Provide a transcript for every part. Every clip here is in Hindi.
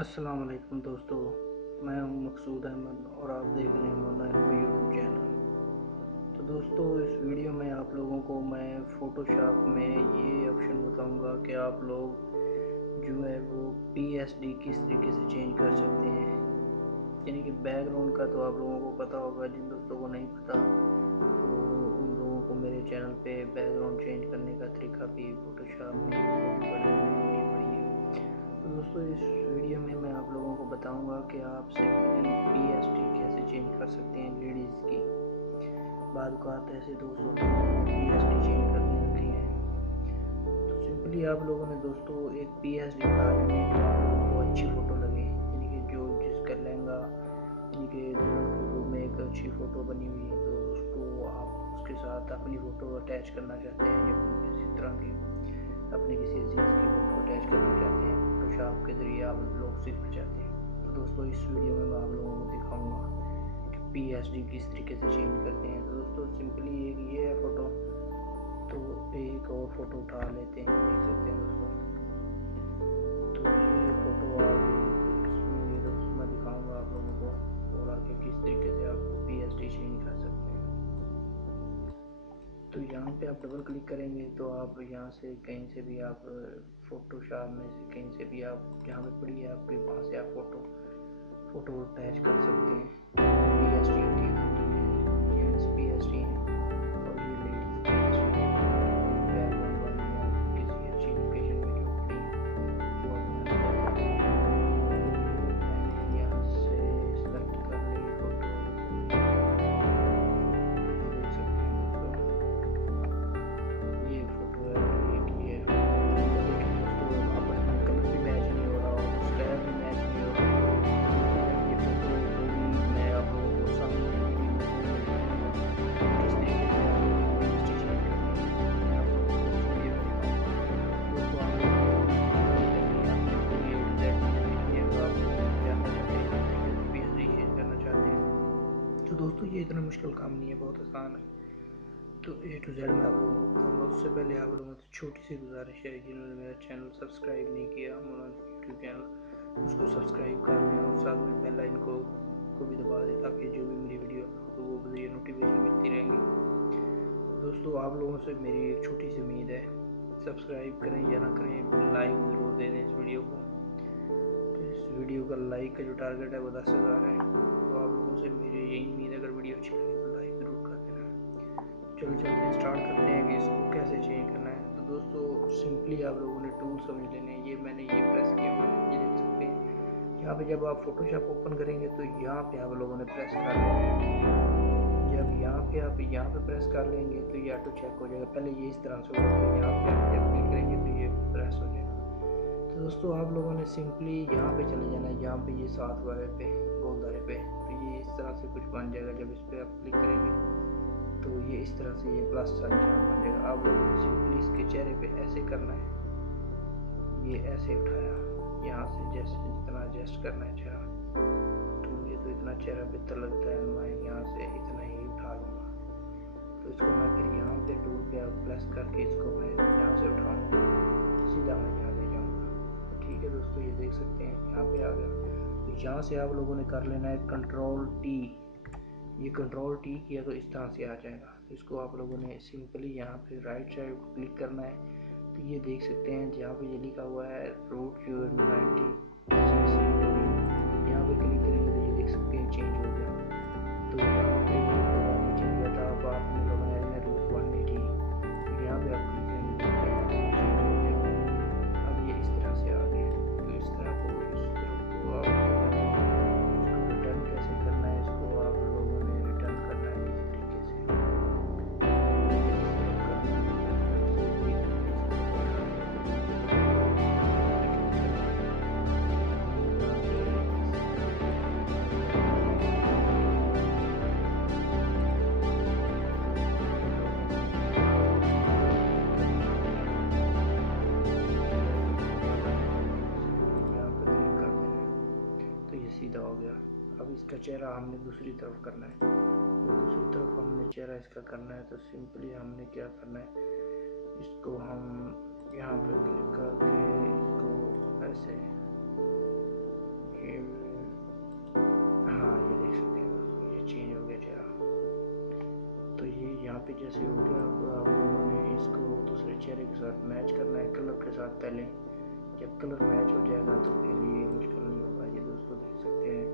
अस्सलाम वालेकुम दोस्तों, मैं हूं मकसूद अहमद और आप देख रहे हैं मोना यूट्यूब चैनल। तो दोस्तों, इस वीडियो में आप लोगों को मैं फ़ोटोशॉप में ये ऑप्शन बताऊंगा कि आप लोग जो है वो PSD किस तरीके से चेंज कर सकते हैं। यानी कि बैकग्राउंड का तो आप लोगों को पता होगा, जिन दोस्तों को नहीं पता तो उन लोगों को मेरे चैनल पे बैकग्राउंड चेंज करने का तरीका भी फ़ोटोशॉप में वो भी पढ़े हुए हैं, वीडियो पड़ी है। तो दोस्तों, इस वीडियो में मैं आप लोगों को बताऊंगा कि आप सिंपली PSD कैसे चेंज कर सकते हैं लेडीज़ की। बाद बात ऐसे दोस्त होते हैं PSD चेंज करनी होती है। तो सिंपली आप लोगों ने दोस्तों एक PSD उठा लेनी है जो आप लोगों को अच्छी फ़ोटो लगे, यानी कि जो जिसका लहंगा यानी कि दुल्हन के रूप में एक अच्छी फ़ोटो बनी हुई है, तो उसको आप उसके साथ अपनी फ़ोटो अटैच करना चाहते हैं या कोई किसी तरह की अपने किसी अजीज़ की फ़ोटो अटैच करना चाहते हैं फ़ोटोशॉप के ज़रिए आप लोग सीख चाहते हैं। तो दोस्तों, इस वीडियो में मैं आप लोगों को दिखाऊंगा कि PSD किस तरीके से चेंज करते हैं। तो दोस्तों, सिंपली एक ये है फ़ोटो, तो एक और फ़ोटो उठा लेते हैं, देख सकते हैं दोस्तों। तो ये फ़ोटो आ गई, तो इसमें ये दोस्तों मैं दिखाऊंगा आप लोगों को और आगे किस तरीके से आप PSD चेंज कर सकते हैं। तो यहाँ पे आप डबल क्लिक करेंगे तो आप यहाँ से कहीं से भी आप फ़ोटोशॉप में से कहीं से भी आप जहाँ पे पड़ी है आपकी वहाँ से आप फ़ोटो अटैच कर सकते हैं। PSD होती है दोस्तों, ये जेंट्स PSD हैं और ये लेडीज़ PSD हैं। कोई भी बैकग्राउंड वाली या किसी अच्छी लोकेशन में जो पड़ी वो आप बना सकते हैं। तो मैंने यहाँ से सेलेक्ट कर ली फ़ोटो, ये देख सकते हैं दोस्तों, ये फ़ोटो है और ये है। तो देखें दोस्तों, आपस में कलर भी मैच नहीं हो रहा और स्टाइल भी मैच नहीं हो रहा। तो जब ये फ़ोटो पूरी मैं आप लोगों को सामने वीडियो में पूरी मैं दिखाऊंगा कि किस तरीके से आप लोगों को PSD चेंज करनी है, मैं आप लोगों को इस वीडियो में दिखाऊंगा। दोस्तों, आप लोगों ने वीडियो स्किप नहीं करनी है, आपने पूरी A to Z वीडियो देखनी है अगर आप लोग जानना चाहते हैं किस तरीके से PSD चेंज करना चाहते हैं। तो दोस्तों, ये इतना मुश्किल काम नहीं है, बहुत आसान है। तो A to Z मैं आप लोगों को बताऊँगा। उससे पहले आप लोगों से छोटी सी गुजारिश है, जिन्होंने मेरा चैनल सब्सक्राइब नहीं किया मौलाना यूट्यूब चैनल, उसको सब्सक्राइब कर लें और साथ में बेल आइकन को भी दबा दें ताकि जो भी मेरी वीडियो तो वो मुझे नोटिफिकेशन मिलती रहेंगी। तो दोस्तों, आप लोगों से मेरी एक छोटी सी उम्मीद है, सब्सक्राइब करें या ना करें, लाइक ज़रूर दें इस वीडियो को। तो इस वीडियो का लाइक का जो टारगेट है वो 10,000 है। तो आप लोगों से मेरी यही उम्मीद है, अगर वीडियो अच्छी लगी तो लाइक ज़रूर कर देना। चलो चलते हैं, स्टार्ट करते हैं कि इसको कैसे चेंज करना है। तो दोस्तों, सिंपली आप लोगों ने टूल समझ लेने हैं। ये मैंने ये प्रेस किया हुआ है, ये देख सकते हैं। यहाँ पे जब आप फोटोशॉप ओपन करेंगे तो यहाँ पे आप लोगों ने प्रेस कर लेना है। जब यहाँ पे आप यहाँ पे प्रेस कर लेंगे तो ये ऑटो चेक हो जाएगा। पहले ये इस तरह से होगा, फिर यहाँ पे आप जब क्लिक करेंगे तो ये प्रेस हो जाएगा। तो दोस्तों, आप लोगों ने सिंपली यहाँ पे चले जाना है, यहाँ पे ये साथ वाले पे गोलदारे पे, तो ये इस तरह से कुछ बन जाएगा। जब इस पर आप क्लिक करेंगे तो ये इस तरह से ये प्लस का निशान बन जाएगा। आप लोगों ने सिंपली इसके चेहरे पे ऐसे करना है, ये ऐसे उठाया यहाँ से, जैसे जितना एडजस्ट करना है चेहरा, तो मुझे तो इतना चेहरा बेहतर लगता है, मैं यहाँ से इतना ही उठा लूँगा। तो इसको मैं फिर यहाँ पे टूल पे प्लस करके इसको मैं यहाँ से उठाऊँगा, सीधा मैं यहाँ ले जाऊँगा। तो ठीक है दोस्तों, ये देख सकते हैं यहाँ पे आ गया। तो यहाँ से आप लोगों ने कर लेना है कंट्रोल टी। ये कंट्रोल टी किया तो इस तरह से आ जाएगा। इसको आप लोगों ने सिंपली यहाँ पे राइट साइड क्लिक करना है। तो ये देख सकते हैं जहाँ पे ये लिखा हुआ है रूट यूर 90 CCW, यहाँ पे क्लिक करेंगे तो ये देख सकते हैं चेंज हो गया। तो यहाँ पे पूरा नीचे लिखा था अब आपने लगाया है रूट 180, तो यहाँ पे आप क्लिक करेंगे देखते हैं चेंज हो गया। अब ये इस तरह से आ गया। तो इस तरह को इस तरफ को आप लोगों ने इसको रिटर्न कैसे करना है, इसको आप लोगों ने रिटर्न करना है इस तरीके से, ये इस तरफ करना है, इस तरफ से ये इस तरफ आना है। तो ये दोस्तों इस तरीके से करेंगे। यहाँ पे इस तरीके से होगा, ये इस तरीके से होगा। तो हम लोगों ने यहाँ पे सिंपली क्लिक करना है, यहाँ पे क्लिक किया तो उसके बाद हम लोगों ने सिंपली यहाँ पे क्लिक कर देना है, तो ये सीधा हो गया। अब इसका चेहरा हमने दूसरी तरफ करना है, तो दूसरी तरफ हमने चेहरा इसका करना है। तो सिंपली हमने क्या करना है, इसको हम यहाँ पे क्लिक करके इसको ऐसे पे जैसे हो गया, अब आप लोगों ने इसको दूसरे चेहरे के साथ मैच करना है कलर के साथ पहले। जब कलर मैच हो जाएगा तो फिर ये मुश्किल नहीं होगा। ये दोस्तों देख सकते हैं।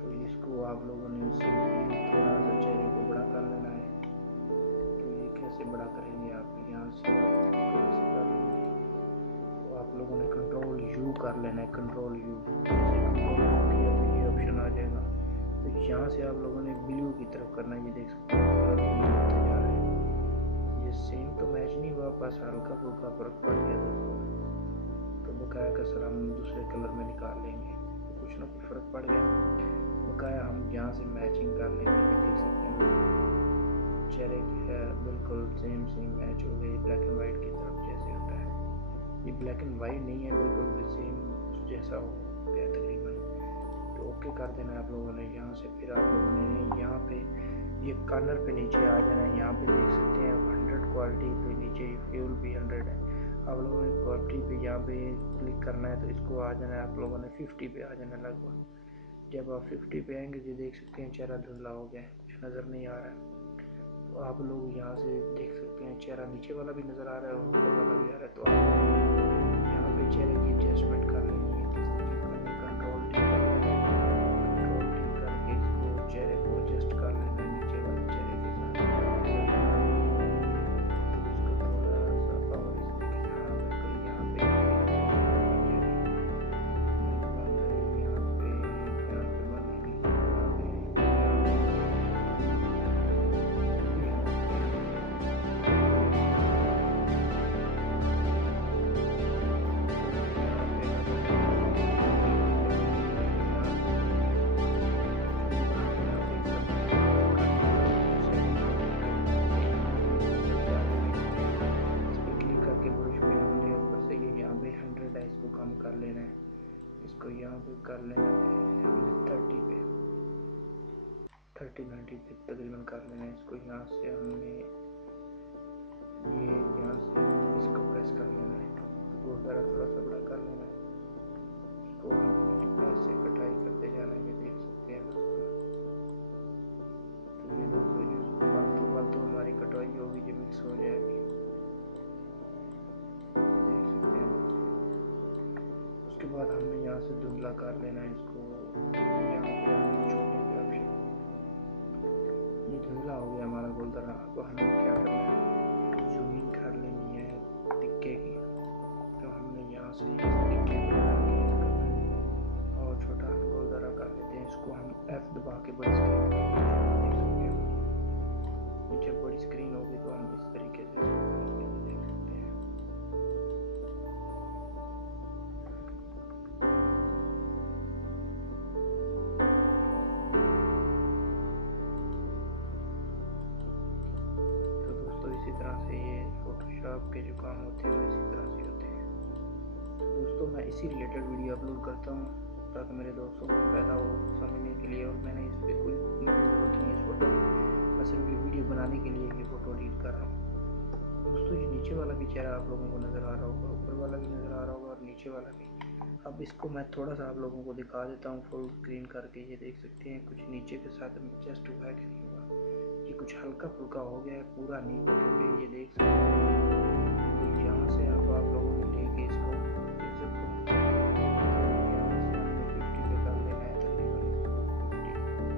तो इसको आप लोगों ने सिंपली थोड़ा सा चेहरे को बड़ा कर लेना है। तो ये कैसे बड़ा करेंगे, आप यहाँ से आप इसको ऐसे कर लेंगे। तो आप लोगों ने कंट्रोल यू कर लेना है, कंट्रोल यू। जैसे कंट्रोल यू किया तो ये ऑप्शन आ जाएगा। तो यहाँ से आप लोगों ने ब्लू की तरफ करना है। ये देख सकते हैं कलर ब्लू होता जा रहा है। ये सेम तो मैच नहीं हुआ, बस हल्का फुल्का फर्क पड़ गया दोस्तों। तो बकाया का सर हम दूसरे कलर में निकाल लेंगे, कुछ ना कुछ फर्क पड़ गया। बकाया हम यहाँ से मैचिंग कर लेंगे। ये देख सकते हैं दोस्तों, चेहरे बिल्कुल सेम मैच हो गए ब्लैक एंड वाइट की तरफ जैसे होता है। ये ब्लैक एंड वाइट नहीं है, बिल्कुल भी सेम जैसा हो गया तकरीबन। तो ओके कर देना है आप लोगों ने यहाँ से। फिर आप लोगों ने यहाँ पे ये कॉर्नर पे नीचे आ जाना है। यहाँ पे देख सकते हैं 100 क्वालिटी पे नीचे फ्यूल भी 100 है। आप लोगों ने क्वालिटी पे यहाँ पे क्लिक करना है। तो इसको आ जाना है आप लोगों ने 50 पे आ जाना है लगभग। जब आप 50 पे आएंगे तो देख सकते हैं चेहरा धुंधला हो गया, कुछ नज़र नहीं आ रहा है। तो आप लोग यहाँ से देख सकते हैं चेहरा नीचे वाला भी नज़र आ रहा है और ऊपर वाला भी आ रहा है। तो आप लोग यहाँ पे चेहरे की एडजस्टमेंट कर लेनी है। किस तरीके करनी है, कंट्रोल डी कर लेना है। कंट्रोल डी करके इसको चेहरे को एडजस्ट कर लेना है नीचे वाले चेहरे के साथ। एडजस्ट कर लेंगे तो इसको थोड़ा सा और इस तरीके से, हाँ बिल्कुल यहाँ पे एडजस्टमेंट बन जाएगी, नहीं बन रही यहाँ पे बनेगी, यहाँ पे यहाँ पे हमें बन रही है। तो यहाँ पे हमें नहीं बनी है यहाँ पे। तो हम यहाँ पे सब कुछ कर लिया, सेटिंग परफेक्ट है। तो यहाँ पे ऊपर पे आ जाना इस पर क्लिक करके ब्रश पे हमने ऊपर से ये यहाँ पे 100 है, इसको कम कर लेना है। इसको यहाँ पे कर लेना है हमने 30 पे, 30-90 पे तकरीबन कर लेना है। इसको यहाँ से हमने ये यहाँ से इसको प्रेस कर लेना है। तो गोल थोड़ा सा बड़ा कर लेना है। इसको हमने ऐसे कटाई करते जाना है। ये देख सकते हैं दोस्तों। तो ये दोस्तों जो फालतू हमारी कटाई होगी ये मिक्स हो जाएगी। ये देख सकते हैं दोस्तों। उसके बाद हमने यहाँ से धुंधला कर लेना है इसको। यहाँ पे हमने छोटे पे ऑप्शन, ये धुंधला हो गया हमारा गोलदरा। अब हमें क्या करना है, जूमिंग कर लेनी है टिक्के की। तो हमने यहाँ से इस टिक्के को करके करना है और छोटा गोलदरा कर लेते हैं। इसको हम F दबा के बड़ी स्क्रीन कर लेते हैं। ये देख सकते हैं दोस्तों। ये जब बड़ी स्क्रीन होगी तो हम इस तरीके से इसको करेंगे। तो देख सकते हैं। तो दोस्तों इसी तरह से ये फोटोशॉप के जो काम होते हैं वो इसी तरह से होते हैं। तो दोस्तों मैं इसी रिलेटेड वीडियो अपलोड करता हूँ ताकि मेरे दोस्तों को फ़ायदा हो समझने के लिए। और मैंने इस पर कोई मुझे ज़रूरत नहीं है इस फोटो की, मैं सिर्फ ये वीडियो बनाने के लिए ये फ़ोटो एडिट कर रहा हूँ। दोस्तों ये नीचे वाला भी चेहरा आप लोगों को नज़र आ रहा होगा, ऊपर वाला भी नज़र आ रहा होगा और नीचे वाला भी। अब इसको मैं थोड़ा सा आप लोगों को दिखा देता हूँ फुल स्क्रीन करके। ये देख सकते हैं कुछ नीचे के साथ एडजस्ट हुआ है कि नहीं हुआ। ये कुछ हल्का फुल्का हो गया है, पूरा नहीं हुआ क्योंकि ये देख सकते हैं दोस्तों। तो यहाँ से अब आप लोगों ने लेके इसको पिक्चर को, तो यहाँ से हमने 50 पे कर लेना है तकरीबन इसको 50 कर लेना है।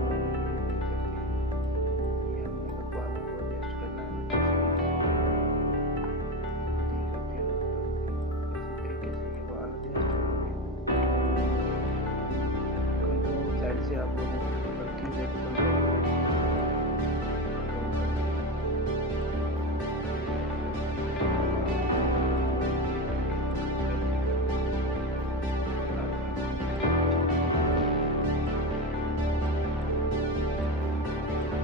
और ये देख सकते हैं ये हमने बस बालों को एडजस्ट करना है इस तरीके से करके। ये देख सकते हैं दोस्तों, इसी तरीके से ये बाल एडजस्ट होंगे। कंट्रोल Z से आप लोगों को गलती हो जाए तो कंट्रोल Z से इसको कंट्रोल कर लेना है। ये देख सकते हैं आप लोगों ने इसको कैसे करना है। अब हमने नीचे वाले कलर पे देख सकते हैं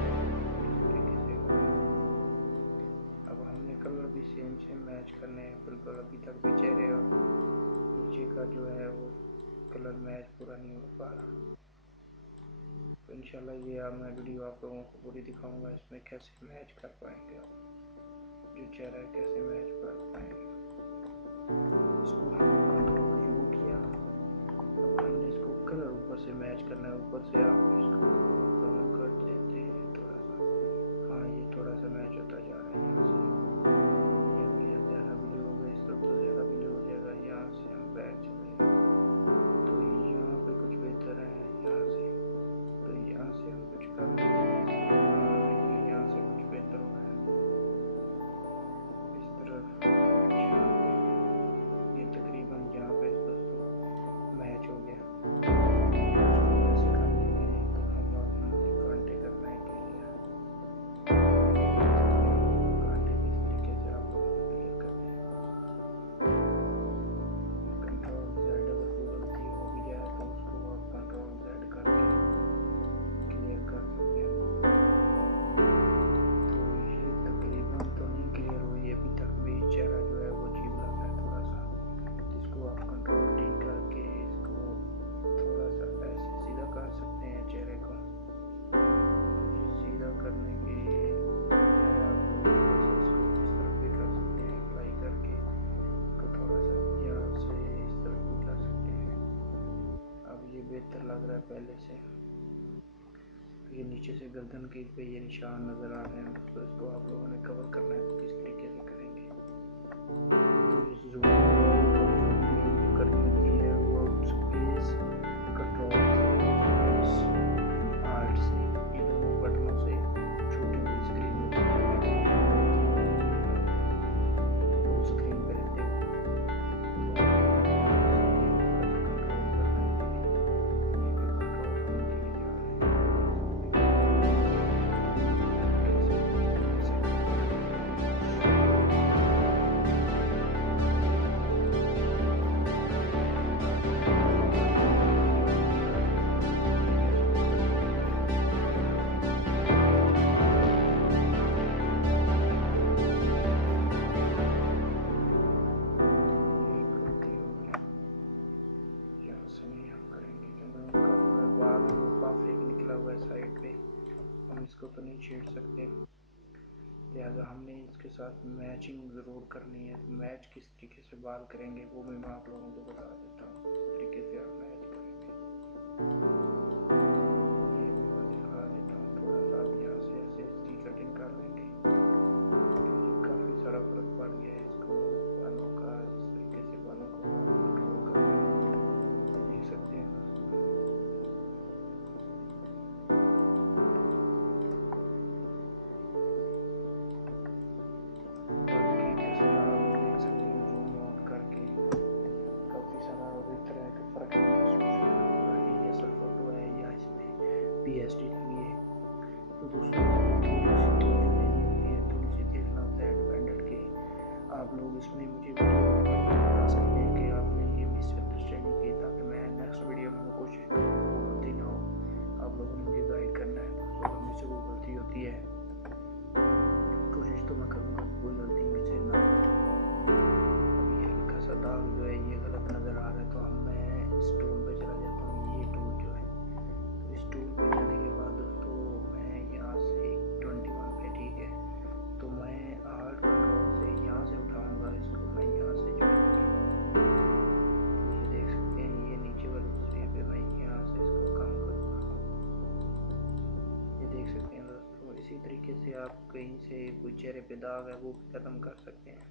दोस्तों किस तरीके से हो रहा है। अब हमने कलर भी सेम मैच करने हैं बिल्कुल। अभी तक भी चेहरे और नीचे का जो है वो कलर मैच पूरा नहीं हो पा रहा। तो इंशाल्लाह ये मैं वीडियो आप लोगों को पूरी दिखाऊंगा इसमें कैसे मैच कर पाएंगे आप, जो चेहरा है कैसे मैच कर पाएंगे। इसको हमने कंट्रोल यू किया। अब हमने इसको कलर ऊपर से मैच करना है। ऊपर से आप इसको कम कर देते हैं थोड़ा सा। लग रहा है पहले से। ये नीचे से गर्दन के पे ये निशान नज़र आ रहे हैं दोस्तों, इसको आप लोगों ने कवर करना है तो किस तरीके से करेंगे। तो ये जूम आउट और जूम इन जो करनी होती है वो स्पेस कंट्रोल से और स्पेस आर्ट से, ये दोनों बटनों से छोटी हुई स्क्रीन होती है फुल स्क्रीन पे रहते हैं। निकला हुआ है साइड पे, हम इसको तो नहीं छेड़ सकते, लिहाजा हमने इसके साथ मैचिंग ज़रूर करनी है। तो मैच किस तरीके से बाल करेंगे वो भी मैं आप लोगों को बता देता हूँ, किस तरीके से आप मैच करेंगे ये भी मैं दिखा देता हूँ। थोड़ा सा आप यहाँ से ऐसे इसकी कटिंग कर लेंगे, मुझे काफ़ी सारा फर्क पड़ गया है इसको बालों का, इस तरीके से बालों को कंट्रोल करना है, देख सकते हैं दोस्तों। PSD लगी है तो दोस्तों थोड़ी सी जो लेनी होती है, थोड़ी सी देखना होता है डिपेंडेंट के। आप लोग इसमें मुझे वीडियो बता सकते हैं कि आपने ये मिसअंडरस्टैंडिंग की, ताकि मैं नेक्स्ट वीडियो में कोशिश करूँ वो गलती ना हो। आप लोगों ने मुझे गाइड करना है दोस्तों, अगर मुझसे कोई गलती होती है कोशिश तो मैं करूँगा कोई गलती मुझसे ना हो। अभी हल्का सा दाग जो है ये गलत नज़र आ रहा है, तो मैं इस टूल पे चला जाता हूँ। ये टूल जो है, तो इस टूल पे जाने के बाद दोस्तों मैं यहाँ से 21 पे, ठीक है, तो मैं आर्ट कंट्रोल से यहाँ से उठाऊँगा इसको, मैं यहाँ से जो है ये देख सकते हैं ये नीचे वाले हिस्से पे मैं यहाँ से इसको कम करूँगा, ये देख सकते हैं दोस्तों। इसी तरीके से आप कहीं से कोई चेहरे पे दाग है वो भी ख़त्म कर सकते हैं।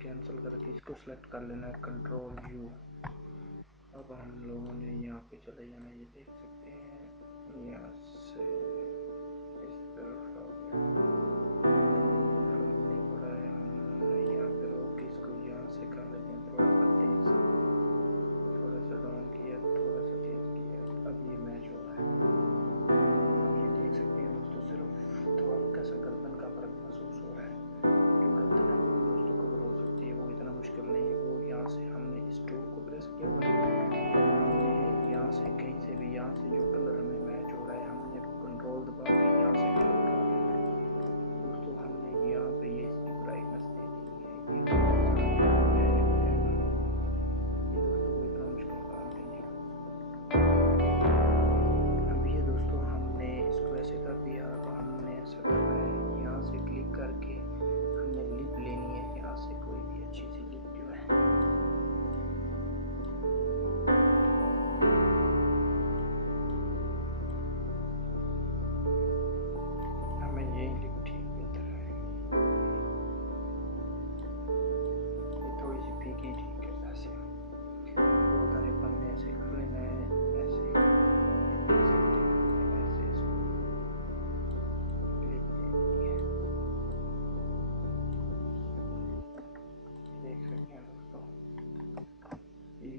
कैंसिल करके इसको सेलेक्ट कर लेना है कंट्रोल U। अब हम लोगों ने यहाँ पे चले जाना है, ये देख सकते हैं यहाँ से इस तरफ आ गया, फर्क नहीं पड़ा है। हम यहाँ पे रोक के इसको यहाँ से कर लेते हैं थोड़ा सा तेज, थोड़ा सा डाउन किया, थोड़ा सा तेज किया, अब ये मैच हो रहा है। अब ये देख सकते हैं दोस्तों सिर्फ तो हल्का सा गर्दन का फर्क महसूस हो रहा है। जो गर्दन है वो भी दोस्तों कवर हो सकती है, वो इतना मुश्किल नहीं है। वो यहाँ से हमने इस टूल को प्रेस किया हुआ है, अब हमने यहाँ से कहीं से भी, यहाँ से जो कलर हमें मैच हो रहा है हमने कंट्रोल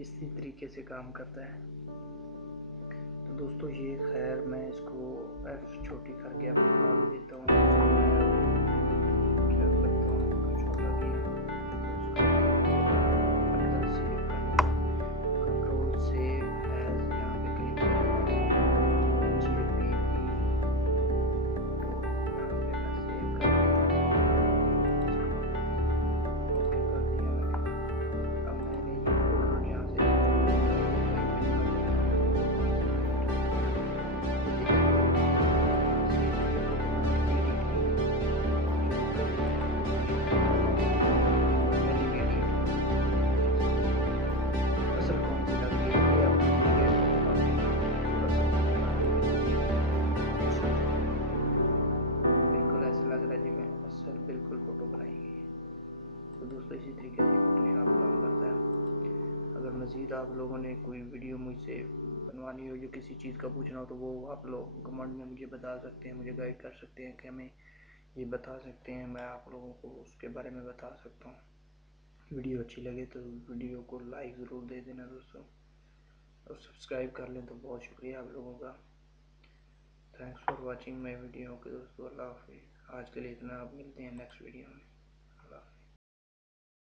इसी तरीके से काम करता है। तो दोस्तों ये खैर मैं इसको F छोटी करके अब निकाल देता हूँ। क्या करता हूँ, इसको छोटा किया, अंदर सेव कर लेता हूँ, कंट्रोल सेव एज, यहाँ पे क्लिक करें JPG, तो यहाँ पे मैं सेव कर देता हूँ, इसको ओके कर दिया मैंने। अब मैंने ये फोल्डर जहाँ से बिल्कुल फोटो बनाएंगे। तो दोस्तों इसी तरीके से फोटोशॉप काम करता है। अगर मज़ीद आप लोगों ने कोई वीडियो मुझसे बनवानी हो या किसी चीज़ का पूछना हो तो वो आप लोग कमेंट में मुझे बता सकते हैं, मुझे गाइड कर सकते हैं कि हमें ये बता सकते हैं, मैं आप लोगों को उसके बारे में बता सकता हूँ। वीडियो अच्छी लगे तो वीडियो को लाइक ज़रूर दे देना दोस्तों, और सब्सक्राइब कर लें तो बहुत शुक्रिया आप लोगों का। Thanks for watching my video. Okay दोस्तों, अल्लाह हाफिज़। आज के लिए इतना, आप मिलते हैं नेक्स्ट वीडियो में।